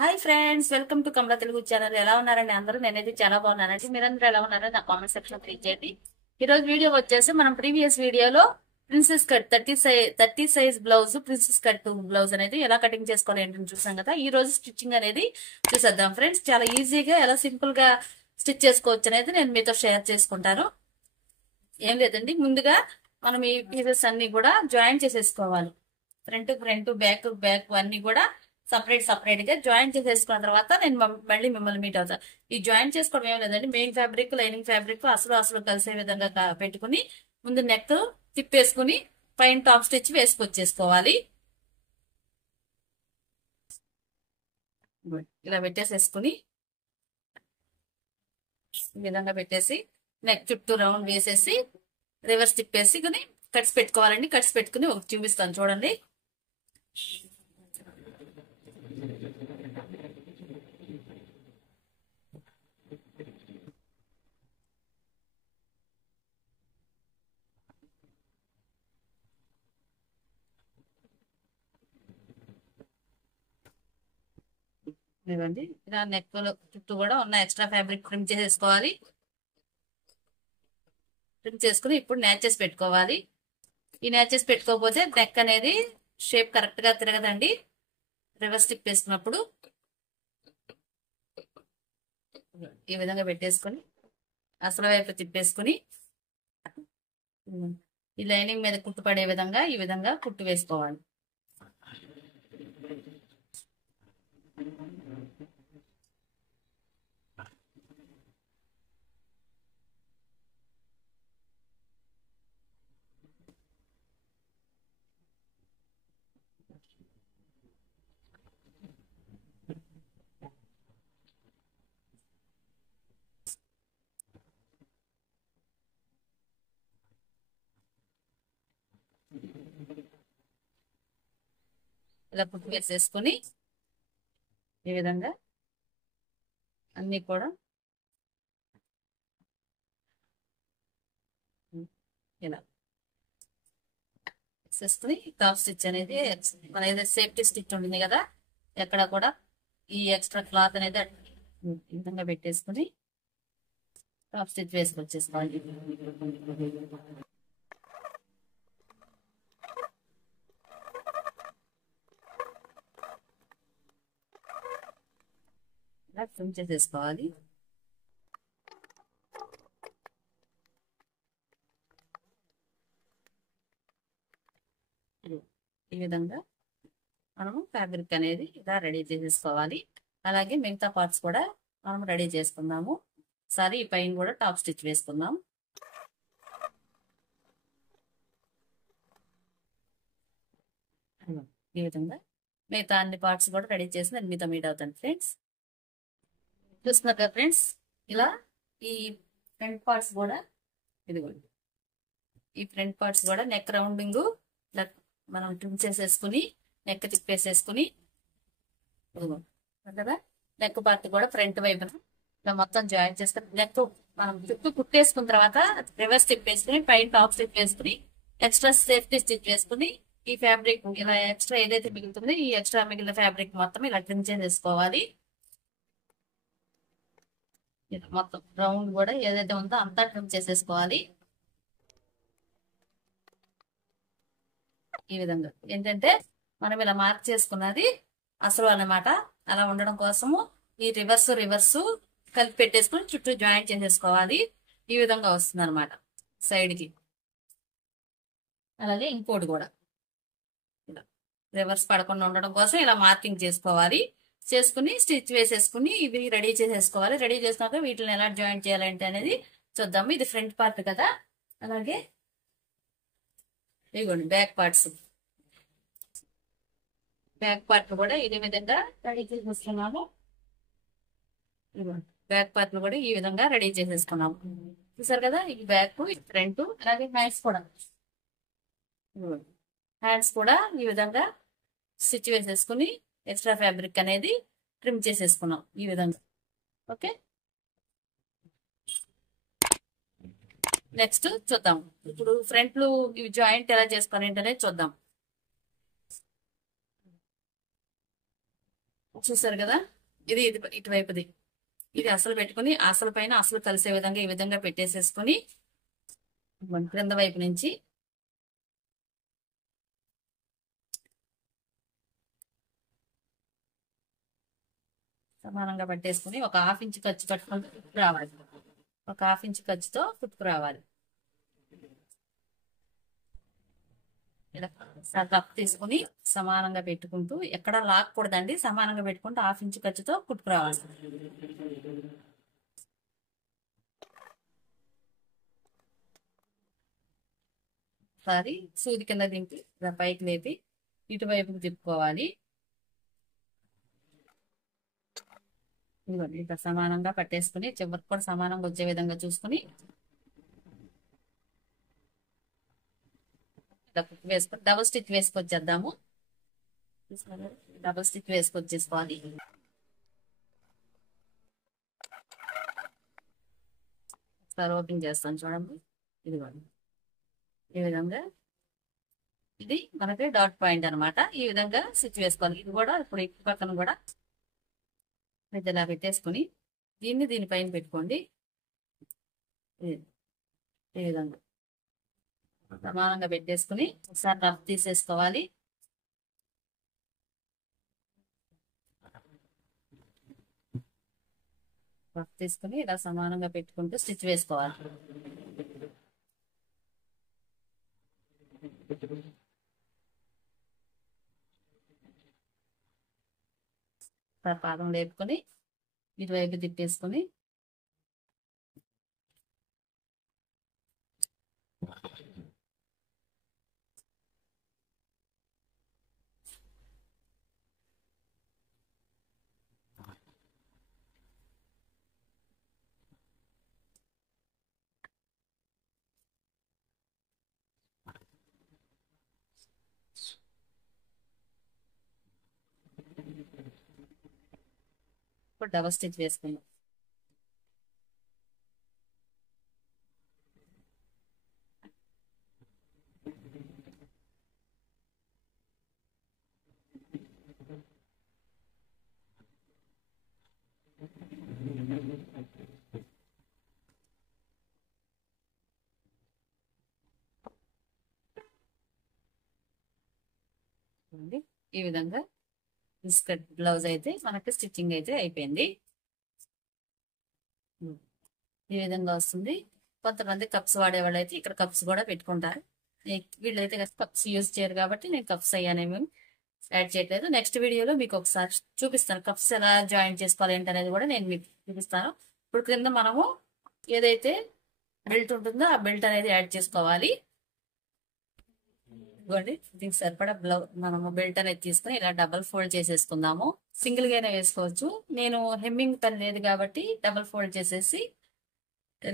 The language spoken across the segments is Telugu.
Hi friends, welcome to Kamala Telugu channel. ఎలా ఉన్నారండి అందరూ? నేనైతే చాలా బాగున్నానండి. మీరందరూ ఎలా ఉన్నారో నా కామెంట్ సెక్షన్ లో తెలియజేయండి. ఈ రోజు వీడియో వచ్చేసి మనం ప్రీవియస్ వీడియోలో princess cut 30 size blouse, princess cut blouse అనేది ఎలా కటింగ్ చేసుకోవాలి ఏంటని చూసాం కదా. ఈ రోజు స్టిచ్చింగ్ అనేది చూసేద్దాం ఫ్రెండ్స్. చాలా ఈజీగా ఎలా సింపుల్ గా స్టిచ్ చేసుకోవచ్చు అనేది నేను మీతో షేర్ చేసుకుంటాను. ఏం లేదండి, ముందుగా మనం ఈ పీసెస్ అన్ని కూడా జాయిన్ చేసేసుకోవాలి. ఫ్రంట్ బ్యాక్ అన్ని కూడా సపరేట్ గా జాయిన్ చేసేసుకున్న తర్వాత నేను మళ్ళీ మిమ్మల్ని మీట్ అవుతాను. ఈ జాయిన్ చేసుకోవడం ఏం లేదండి, మెయిన్ ఫ్యాబ్రిక్ లైనింగ్ ఫ్యాబ్రిక్ అసలు కలిసే విధంగా పెట్టుకుని ముందు నెక్ తిప్పేసుకుని పైన టాప్ స్టిచ్ వేసుకొచ్చేసుకోవాలి. ఇలా పెట్టేసేసుకుని ఈ విధంగా పెట్టేసి నెక్ చుట్టూ రౌండ్ వేసేసి రివర్స్ తిప్పేసి కట్స్ పెట్టుకోవాలండి. కట్స్ పెట్టుకుని ఒకటి చూపిస్తాను చూడండి. ఇవ్వండి, ఇలా నెక్ చుట్టూ కూడా ఉన్న ఎక్స్ట్రా ఫ్యాబ్రిక్ ట్రిమ్ చేసేసుకోవాలి. ట్రిమ్ చేసుకుని ఇప్పుడు న్యాచెస్ పెట్టుకోవాలి. ఈ న్యాచెస్ పెట్టుకోకపోతే నెక్ అనేది షేప్ కరెక్ట్ గా తిరగదండి. రివర్స్ టిప్ వేసుకున్నప్పుడు ఈ విధంగా పెట్టేసుకొని అసలు వైపు తిప్పేసుకుని ఈ లైనింగ్ మీద కుట్టు పడే విధంగా ఈ విధంగా కుట్టు వేసుకోవాలి. ఇలా కుట్టు వేసేసుకుని ఈ విధంగా అన్ని కూడా ఇలా వేసేసుకుని టాప్ స్టిచ్ అనేది మన ఏదైతే సేఫ్టీ స్టిచ్ ఉంటుంది కదా, ఎక్కడ కూడా ఈ ఎక్స్ట్రా క్లాత్ అనేది ఈ విధంగా పెట్టేసుకుని టాప్ స్టిచ్ వేసుకొచ్చేసుకోవాలి. ఇలా ట్రిమ్ చేసేసుకోవాలి. ఈ విధంగా మనము ఫ్యాబ్రిక్ అనేది ఇలా రెడీ చేసేసుకోవాలి. అలాగే మిగతా పార్ట్స్ కూడా మనం రెడీ చేసుకుందాము. సరే, ఈ పైన కూడా టాప్ స్టిచ్ వేసుకుందాం. ఈ విధంగా మిగతా అన్ని పార్ట్స్ కూడా రెడీ చేసి నేను మీతో మీట్ అవుతాను ఫ్రెండ్స్. చూస్తున్నారు కదా ఫ్రెండ్స్, ఇలా ఈ ఫ్రంట్ పార్ట్స్ కూడా ఇదిగోండి, ఈ ఫ్రంట్ పార్ట్స్ కూడా నెక్ రౌండింగ్ ఇలా మనం ట్రిమ్ చేసేసుకుని నెక్ తిప్పేసేసుకుని కదా నెక్ పార్ట్ కూడా ఫ్రంట్ వైపున ఇలా మొత్తం జాయిన్ చేసుకుని నెక్ మనం చుట్టూ కుట్టేసుకున్న తర్వాత రివర్స్ తిప్పేసుకుని పైన టాప్ స్టిచ్ వేసుకుని ఎక్స్ట్రా సేఫ్టీ స్టిచ్ వేసుకుని ఈ ఫ్యాబ్రిక్ ఇలా ఎక్స్ట్రా ఏదైతే మిగులుతుందో ఈ ఎక్స్ట్రా మిగిలిన ఫ్యాబ్రిక్ మొత్తం ఇలా ట్రిమ్ చేసేసుకోవాలి. ఇలా మొత్తం రౌండ్ కూడా ఏదైతే ఉందో అంతా ట్రిమ్ చేసేసుకోవాలి. ఈ విధంగా ఏంటంటే మనం ఇలా మార్క్ చేసుకున్నది అసలు అన్నమాట. అలా ఉండడం కోసము ఈ రివర్స్ కలిపి పెట్టేసుకుని చుట్టూ జాయింట్ చేసేసుకోవాలి. ఈ విధంగా వస్తుంది అనమాట సైడ్ కి. అలాగే ఇంకోటి కూడా ఇలా రివర్స్ పడకుండా ఉండడం కోసం ఇలా మార్కింగ్ చేసుకోవాలి. చేసుకుని స్టిచ్ వేసేసుకుని ఇవి రెడీ చేసేసుకోవాలి. రెడీ చేసినాక వీటిని ఎలా జాయింట్ చేయాలంటే అనేది చూద్దాము. ఇది ఫ్రంట్ పార్ట్ కదా, అలాగే ఇదిగోండి బ్యాక్ పార్ట్స్. బ్యాక్ పార్ట్ కూడా ఇదే విధంగా రెడీ చేసేసుకున్నాము. బ్యాక్ పార్ట్ కూడా ఈ విధంగా రెడీ చేసేసుకున్నాము. చూసారు కదా, ఈ బ్యాక్ ఫ్రంట్. అలాగే హ్యాండ్స్ కూడా ఈ విధంగా స్టిచ్ వేసేసుకుని ఎక్స్ట్రా ఫ్యాబ్రిక్ అనేది ట్రిమ్ చేసేసుకున్నాం ఈ విధంగా. ఓకే, నెక్స్ట్ చూద్దాం. ఇప్పుడు ఫ్రంట్ లో ఇవి జాయింట్ ఎలా చేసుకోవాలి అనేది చూద్దాం. చూసారు కదా, ఇది ఇటువైపుది. ఇది అసలు పెట్టుకుని అసలు పైన అసలు కలిసే విధంగా ఈ విధంగా పెట్టేసేసుకుని క్రింద వైపు నుంచి సమానంగా పట్టేసుకుని ఒక 1/2 ఇంచ్ ఖర్చు కట్టుకుంటూ కుట్టుకు రావాలి. ఒక 1/2 ఇంచ్ ఖర్చుతో కుట్టుకు రావాలి. ఇలా రఫ్ తీసుకుని సమానంగా పెట్టుకుంటూ ఎక్కడ లాక్కూడదండి, సమానంగా పెట్టుకుంటూ 1/2 ఇంచ్ ఖర్చుతో కుట్టుకు రావాలి. ఒకసారి సూది కింద దింపి ఇలా పైకి లేపి ఇటువైపుకి తిప్పుకోవాలి. ఇదిగోండి ఇట్లా సమానంగా పట్టేసుకుని చివరికి కూడా సమానంగా వచ్చే విధంగా చూసుకుని ఇట్లా కుట్టు వేసుకొని డబుల్ స్టిచ్ వేసుకొచ్చేద్దాము. డబుల్ స్టిచ్ వేసుకొచ్చేసుకోవాలి. ఒకసారి ఓపెన్ చేస్తాను చూడండి. ఇదిగోండి ఈ విధంగా ఇది మనకి డాట్ పాయింట్ అనమాట. ఈ విధంగా స్టిచ్ వేసుకోవాలి. ఇది కూడా ఇప్పుడు ఇటు పక్కన కూడా ఇలా పెట్టేసుకుని దీనిపైన పెట్టుకోండి. ఈ విధంగా సమానంగా పెట్టేసుకుని ఒకసారి రఫ్ తీసేసుకోవాలి. రఫ్ తీసుకుని ఇలా సమానంగా పెట్టుకుంటూ స్టిచ్ వేసుకోవాలి. పాదం లేపుకొని ఇటువైపు తిప్పేసుకుని ఇప్పుడు డబల్ స్టిచ్ వేసుకుందాం. ఈ విధంగా స్కర్ట్ బ్లౌజ్ అయితే మనకి స్టిచ్చింగ్ అయితే అయిపోయింది. ఈ విధంగా వస్తుంది. కొంతమంది కప్స్ వాడేవాళ్ళు అయితే ఇక్కడ కప్స్ కూడా పెట్టుకుంటారు. వీళ్ళైతే కప్స్ యూజ్ చేయరు కాబట్టి నేను కప్స్ అయ్యానేమి యాడ్ చేయట్లేదు. నెక్స్ట్ వీడియోలో మీకు ఒకసారి చూపిస్తాను కప్స్ ఎలా జాయిన్ చేసుకోవాలి ఏంటనేది కూడా నేను మీకు చూపిస్తాను. ఇప్పుడు క్రింద మనము ఏదైతే బెల్ట్ ఉంటుందో ఆ బెల్ట్ అనేది యాడ్ చేసుకోవాలి. ఇవ్వండి దీనికి సరిపడా మనము బెల్ట్ అనేది తీసుకుని ఇలా డబల్ ఫోల్డ్ చేసేసుకుందాము. సింగిల్ గానే వేసుకోవచ్చు. నేను హెమ్మింగ్ పని లేదు కాబట్టి డబల్ ఫోల్డ్ చేసేసి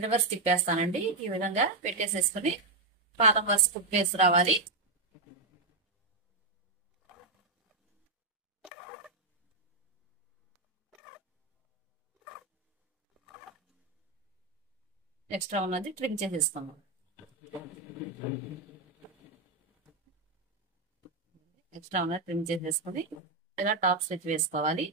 రివర్స్ తిప్పేస్తానండి. ఈ విధంగా పెట్టేసేసుకుని పాదం వరుస కుట్టు వేసి రావాలి. ఎక్స్ట్రా ఉన్నది ట్రిమ్ చేసేసుకున్నాం. ఎక్స్ట్రా ఉన్నది ట్రిమ్ చేసేసుకుని ఇలా టాప్ స్టిచ్ వేసుకోవాలి.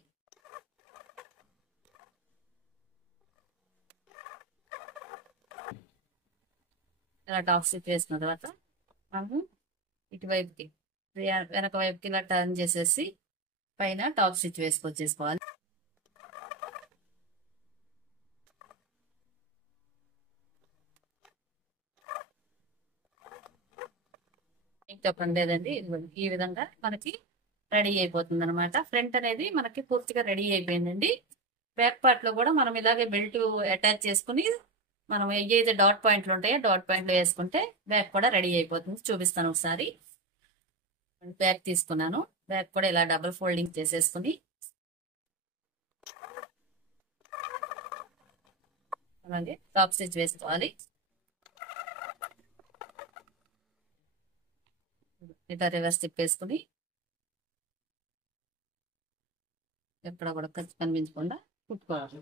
ఇలా టాప్ స్టిచ్ వేసిన తర్వాత మనము ఇటువైపుకి వెనక వైపుకి ఇలా టర్న్ చేసేసి పైన టాప్ స్టిచ్ వేసుకొచ్చేసుకోవాలి. చెప్పండి లేదండి, ఈ విధంగా మనకి రెడీ అయిపోతుంది అనమాట. ఫ్రంట్ అనేది మనకి పూర్తిగా రెడీ అయిపోయిందండి. బ్యాక్ పార్ట్ లో కూడా మనం ఇలాగే బెల్ట్ అటాచ్ చేసుకుని మనం ఏదైతే డాట్ పాయింట్లు ఉంటాయో డాట్ పాయింట్లు వేసుకుంటే బ్యాక్ కూడా రెడీ అయిపోతుంది. చూపిస్తాను ఒకసారి. బ్యాక్ తీసుకున్నాను. బ్యాక్ కూడా ఇలా డబుల్ ఫోల్డింగ్ చేసేసుకుని అలాగే టాప్ స్టిచ్ వేసుకోవాలి. ఇట్లా రివర్స్ తిప్పేసుకుని ఎక్కడ కూడా ఖర్చు కనిపించకుండా కుట్టుకోవాలి.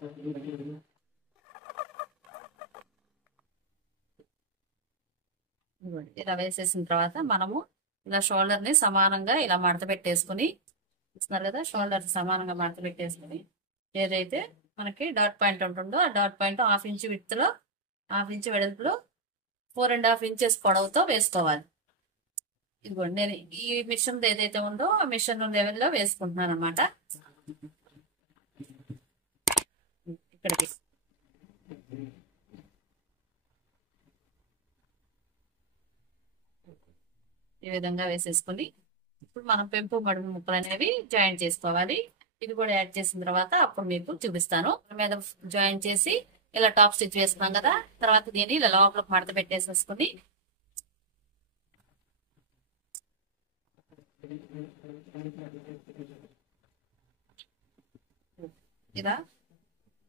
ఇలా వేసేసిన తర్వాత మనము ఇలా షోల్డర్ ని సమానంగా ఇలా మడత పెట్టేసుకుని చూస్తున్నారు కదా, షోల్డర్ సమానంగా మడత పెట్టేసుకుని ఏదైతే మనకి డాట్ పాయింట్ ఉంటుందో ఆ డాట్ పాయింట్ 1/2 ఇంచ్ విడ్త్ లో 1/2 ఇంచ్ వెడల్పులో 4.5 ఇంచెస్ పొడవుతో వేసుకోవాలి. ఇదిగోండి నేను ఈ మిషన్ ఏదైతే ఉందో ఆ మిషన్ లెవెల్లో వేసుకుంటున్నాను అనమాట. ఇక్కడికి ఈ విధంగా వేసేసుకుని ఇప్పుడు మనం పెంపు మడుము ముక్కలు అనేవి జాయిన్ చేసుకోవాలి. ఇది కూడా యాడ్ చేసిన తర్వాత అప్పుడు మీకు చూపిస్తాను. మీద జాయిన్ చేసి ఇలా టాప్ స్టిచ్ వేసుకున్నాం కదా, తర్వాత దీన్ని ఇలా లోపలికి మడత పెట్టేసేసుకుని ఇలా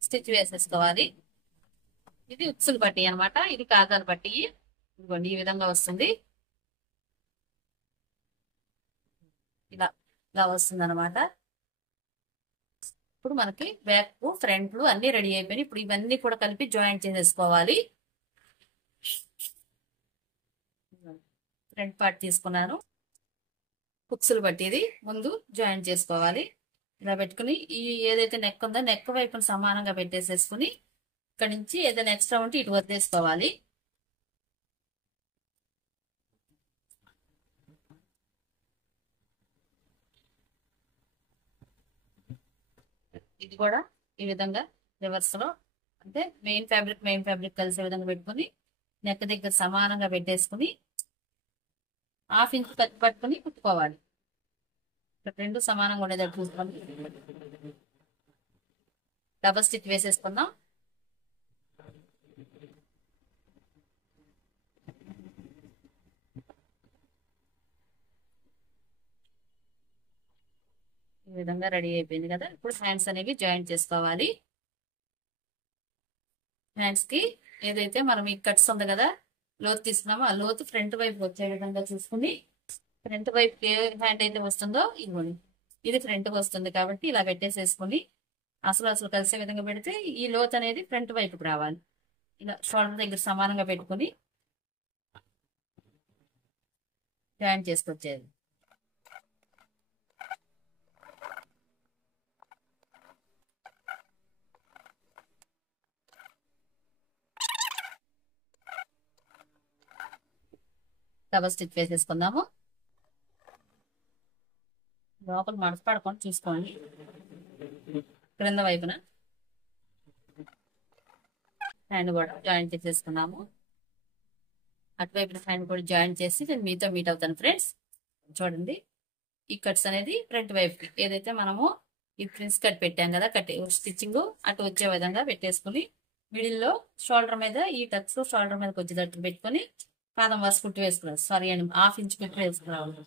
స్టిచ్ వేసేసుకోవాలి. ఇది ఉక్సులు పట్టి అనమాట, ఇది కాజాలు పట్టి. ఇదిగోండి ఈ విధంగా వస్తుంది. ఇలా ఇలా వస్తుంది అనమాట. ఇప్పుడు మనకి బ్యాక్ ఫ్రంట్లు అన్ని రెడీ అయిపోయినాయి. ఇప్పుడు ఇవన్నీ కూడా కలిపి జాయిన్ చేసేసుకోవాలి. ఫ్రంట్ పార్ట్ తీసుకున్నాను, హుక్స్లు పట్టేది ముందు జాయిన్ చేసుకోవాలి. ఇలా పెట్టుకుని ఈ ఏదైతే నెక్ ఉందో నెక్ వైపును సమానంగా పెట్టేసేసుకుని ఇక్కడ నుంచి ఏదైనా ఎక్స్ట్రా ఉంటే ఇటు వదిలేసుకోవాలి. ఇది కూడా ఈ విధంగా రివర్స్ లో అంటే మెయిన్ ఫ్యాబ్రిక్ కలిసే విధంగా పెట్టుకుని నెక్ దగ్గర సమానంగా పెట్టేసుకుని 1/2 ఇంచ్ కత్తి పట్టుకుని కుట్టుకోవాలి. రెండు సమానంగా ఉండేటట్టు చూసుకోండి. డబల్ స్టిచ్ వేసేసుకుందాం. ఈ విధంగా రెడీ అయిపోయింది కదా. ఇప్పుడు హ్యాండ్స్ అనేవి జాయిన్ చేసుకోవాలి. హ్యాండ్స్ కి ఏదైతే మనం ఈ కట్స్ ఉంది కదా లోతు తీసుకున్నామో ఆ లోతు ఫ్రంట్ వైపు వచ్చే విధంగా చూసుకుని ఫ్రంట్ వైపు ఏ హ్యాండ్ అయితే వస్తుందో ఇదిగోండి ఇది ఫ్రంట్ వస్తుంది కాబట్టి ఇలా పెట్టేసేసుకుని అసలు కలిసే విధంగా పెడితే ఈ లోతు అనేది ఫ్రంట్ వైపుకి రావాలి. ఇలా షోల్డర్ దగ్గర సమానంగా పెట్టుకుని జాయిన్ చేసుకొచ్చేది. డబల్ స్టిచ్ వేసేసుకుందాము. లోపల మడత పడకుండా చూసుకోండి. క్రింద వైపున హ్యాండ్ కూడా జాయిన్ చేసేసుకున్నాము. అటువైపున హ్యాండ్ కూడా జాయిన్ చేసి నేను మీతో మీట్ అవుతాను ఫ్రెండ్స్. చూడండి ఈ కట్స్ అనేది ఫ్రంట్ వైపుకి ఏదైతే మనము ఈ ప్రిన్స్ కట్ పెట్టాం కదా స్టిచ్చింగ్ అటు వచ్చే విధంగా పెట్టేసుకుని మిడిల్లో షోల్డర్ మీద ఈ టక్స్ షోల్డర్ మీదకి వచ్చేటట్టు పెట్టుకుని పాదం వరుస కుట్టి వేసుకున్నాను. సారీ అండి 1/2 ఇంచ్ కుట్టి వేసుకురావాలి.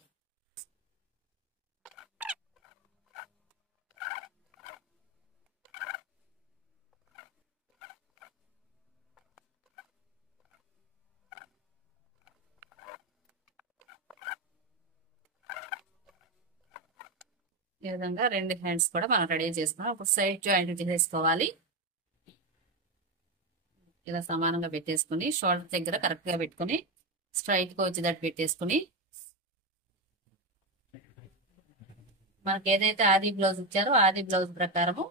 ఈ విధంగా రెండు హ్యాండ్స్ కూడా మనం రెడీ చేసుకున్నాం. ఒక సైడ్ జాయింట్ చేసేసుకోవాలి. ఇలా సమానంగా పెట్టేసుకుని షోల్డర్ దగ్గర కరెక్ట్ గా పెట్టుకుని స్ట్రైట్ గా వచ్చేటట్టు పెట్టేసుకుని మనకి ఏదైతే ఆది బ్లౌజ్ ఇచ్చారో ఆది బ్లౌజ్ ప్రకారము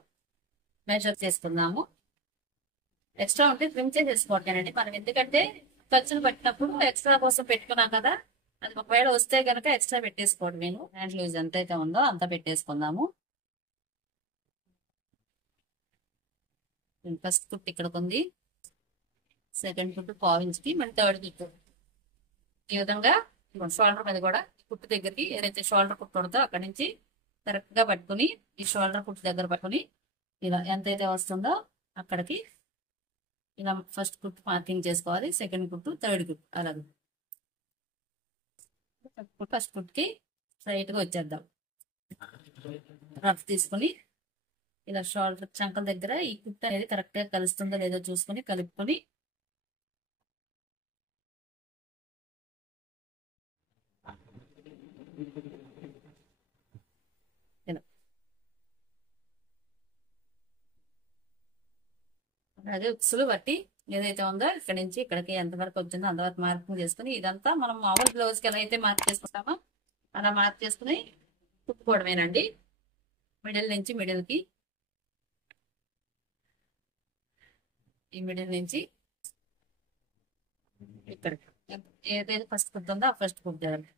మెజర్ చేసుకుందాము. ఎక్స్ట్రా ఉంటే ట్రిమ్ చేసేసుకోవటానండి మనం, ఎందుకంటే ఖర్చులు పట్టినప్పుడు ఎక్స్ట్రా కోసం పెట్టుకున్నాం కదా, అది ఒకవేళ వస్తే కనుక ఎక్స్ట్రా పెట్టేసుకోవడం. నేను హ్యాండ్ లూజ్ ఎంతైతే ఉందో అంత పెట్టేసుకుందాము. ఫస్ట్ కుట్టు ఇక్కడికి ఉంది, సెకండ్ కుట్టు 1/2 ఇంచ్కి, మళ్ళీ థర్డ్ కుట్టు ఈ విధంగా షోల్డర్ మీద కూడా కుట్టు దగ్గరికి ఏదైతే షోల్డర్ కుట్టు ఉంటుందో అక్కడి నుంచి కరెక్ట్ గా పట్టుకుని ఈ షోల్డర్ కుట్టు దగ్గర పట్టుకుని ఇలా ఎంతైతే వస్తుందో అక్కడికి ఇలా ఫస్ట్ కుట్టు మార్కింగ్ చేసుకోవాలి. సెకండ్ కుట్టు థర్డ్ కుట్టు అలాగే ఫస్ట్ కుట్టుకి స్ట్రైట్ గా వచ్చేద్దాం. రఫ్ తీసుకుని ఇలా షోల్డర్ చంకల దగ్గర ఈ కుట్టు అనేది కరెక్ట్ గా కలుస్తుందో లేదో చూసుకుని కలుపుకొని అలాగే ఉక్సులు బట్టి ఏదైతే ఉందో ఇక్కడ నుంచి ఇక్కడికి ఎంతవరకు వచ్చిందో అంతవరకు మార్కింగ్ చేసుకుని ఇదంతా మనం మామూలు బ్లౌజ్ కి ఎలా అయితే మార్క్ చేసుకుంటామో అలా మార్క్ చేసుకుని కుట్టుకోవడమేనండి. మిడిల్ నుంచి మిడిల్ కి, ఈ మిడిల్ నుంచి ఇక్కడ ఏదైతే ఫస్ట్ కుడుతుందో ఆ ఫస్ట్ కుట్టాలి.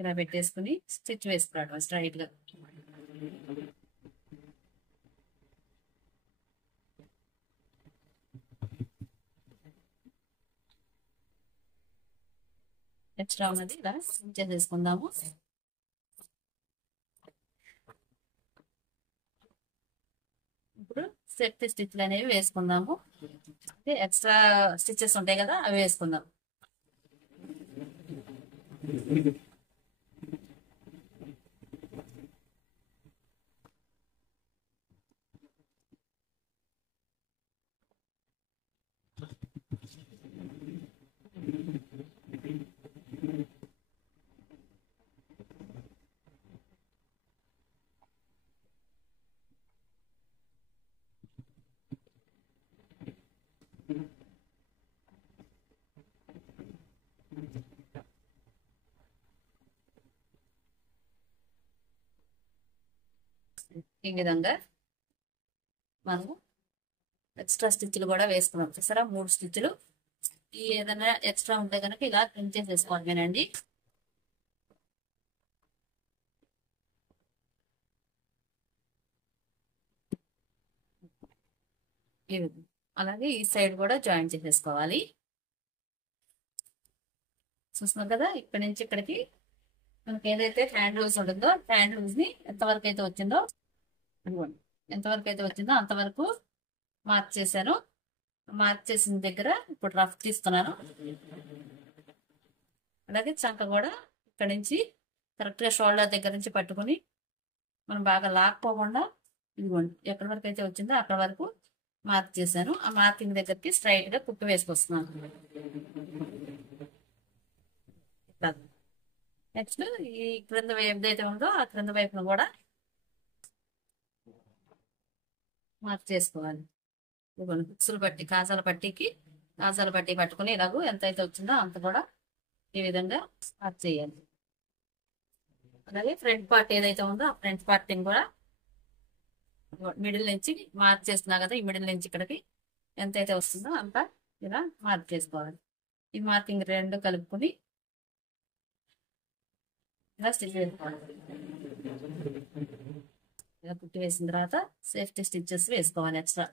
ఇలా పెట్టేసుకుని స్టిచ్ వేసుకురావడం స్ట్రైట్ గా. ఎక్స్ట్రా ఉన్నది ఇలా స్టిచ్ చేసేసుకుందాము. ఇప్పుడు సెట్ స్టిచ్లు అనేవి వేసుకుందాము. ఎక్స్ట్రా స్టిచెస్ ఉంటాయి కదా, అవి వేసుకుందాం. ఈ విధంగా మనము ఎక్స్ట్రా స్టిచ్లు కూడా వేసుకున్నాం. చూసారా 3 స్టిచ్లు. ఈ ఏదైనా ఎక్స్ట్రా ఉంటే కనుక ఇలా ప్రింట్ చేసేసుకోవడమేనండి. అలాగే ఈ సైడ్ కూడా జాయిన్ చేసేసుకోవాలి. చూస్తున్నాం కదా, ఇక్కడి నుంచి ఇక్కడికి మనకి ఏదైతే హ్యాండ్ లూజ్ ఉంటుందో హ్యాండ్ లూజ్ ని ఎంతవరకు అయితే వచ్చిందో అంతవరకు మార్క్ చేశాను. మార్క్ చేసిన దగ్గర ఇప్పుడు రఫ్ తీస్తున్నాను. అలాగే చంక కూడా ఇక్కడ నుంచి కరెక్ట్ గా షోల్డర్ దగ్గర నుంచి పట్టుకుని మనం బాగా లాక్కోకుండా ఇదిగోండి ఎక్కడి వరకు అయితే వచ్చిందో అక్కడ వరకు మార్క్ చేశాను. ఆ మార్కింగ్ దగ్గరికి స్ట్రైట్ గా కుట్టు వేసుకొస్తున్నాను. నెక్స్ట్ ఈ క్రింద ఏదైతే ఉందో ఆ క్రింద వైపును కూడా మార్క్ చేసుకోవాలి. బుక్సులు పట్టి కాజాల పట్టి పట్టుకుని ఇలాగూ ఎంత అయితే వచ్చిందో అంత కూడా ఈ విధంగా మార్క్ చేయాలి. అలాగే ఫ్రంట్ పార్ట్ ఏదైతే ఉందో ఆ ఫ్రంట్ పార్ట్ని కూడా మిడిల్ నుంచి మార్క్ చేస్తున్నా కదా, ఈ మిడిల్ నుంచి ఇక్కడికి ఎంత అయితే వస్తుందో అంత ఇలా మార్క్ చేసుకోవాలి. ఈ మార్కింగ్ 2 కలుపుకుని ఇలా స్టిచ్ వేసుకోవాలి. ఇలా కుట్టి వేసిన తర్వాత సేఫ్టీ స్టిచ్చెస్ వేసుకోవాలి ఎక్స్ట్రా.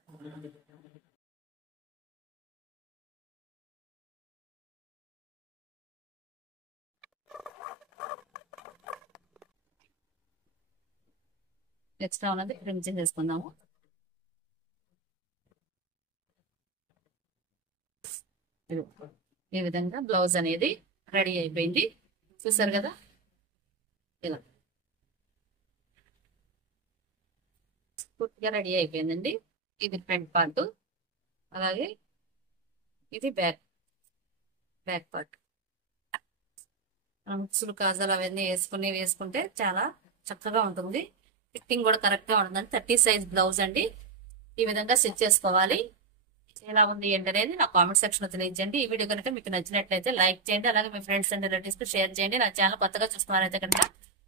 ఎక్స్ట్రా ఉన్నది ట్రిమ్ చేసేసుకుందాము. ఈ విధంగా బ్లౌజ్ అనేది రెడీ అయిపోయింది. చూసారు కదా, ఇలా పూర్తిగా రెడీ అయిపోయిందండి. ఇది ఫ్రంట్ పార్ట్, అలాగే ఇది బ్యాక్ పార్ట్. ముక్సులు కాజాలు అవన్నీ వేసుకుంటే చాలా చక్కగా ఉంటుంది. ఫిట్టింగ్ కూడా కరెక్ట్ గా ఉంటుందండి. 30 సైజ్ బ్లౌజ్ అండి. ఈ విధంగా స్టిచ్ చేసుకోవాలి. ఎలా ఉంది ఏంటనేది నా కామెంట్ సెక్షన్ లో తెలియజేయండి. ఈ వీడియో కనుక మీకు నచ్చినట్లయితే లైక్ చేయండి. అలాగే మీ ఫ్రెండ్స్ అండ్ రిలేటివ్స్ కు షేర్ చేయండి. నా ఛానల్ కొత్తగా చూస్తున్నారైతే కనుక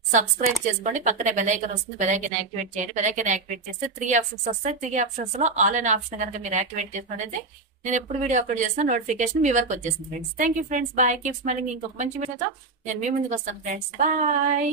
సబ్స్క్రైబ్ చేసుకోండి. పక్కనే బెల్ ఐకాన్ వస్తుంది, బెల్ ఐకాన్ యాక్టివేట్ చేయండి. బెల్ ఐకాన్ యాక్టివేట్ చేస్తే 3 ఆప్షన్స్ వస్తాయి. 3 ఆప్షన్స్ లో ఆల్ అనే ఆప్షన్ కనుక మీరు యాక్టివేట్ చేసుకున్నట్లయితే నేను ఎప్పుడు వీడియో అప్లోడ్ చేసిన నోటిఫికేషన్ మీ వరకు వచ్చేసింది friends. Thank you friends. Bye. Keep smiling. ఇంకొక మంచి వీడియోతో నేను మీ ముందుకు వస్తాను ఫ్రెండ్స్. బాయ్.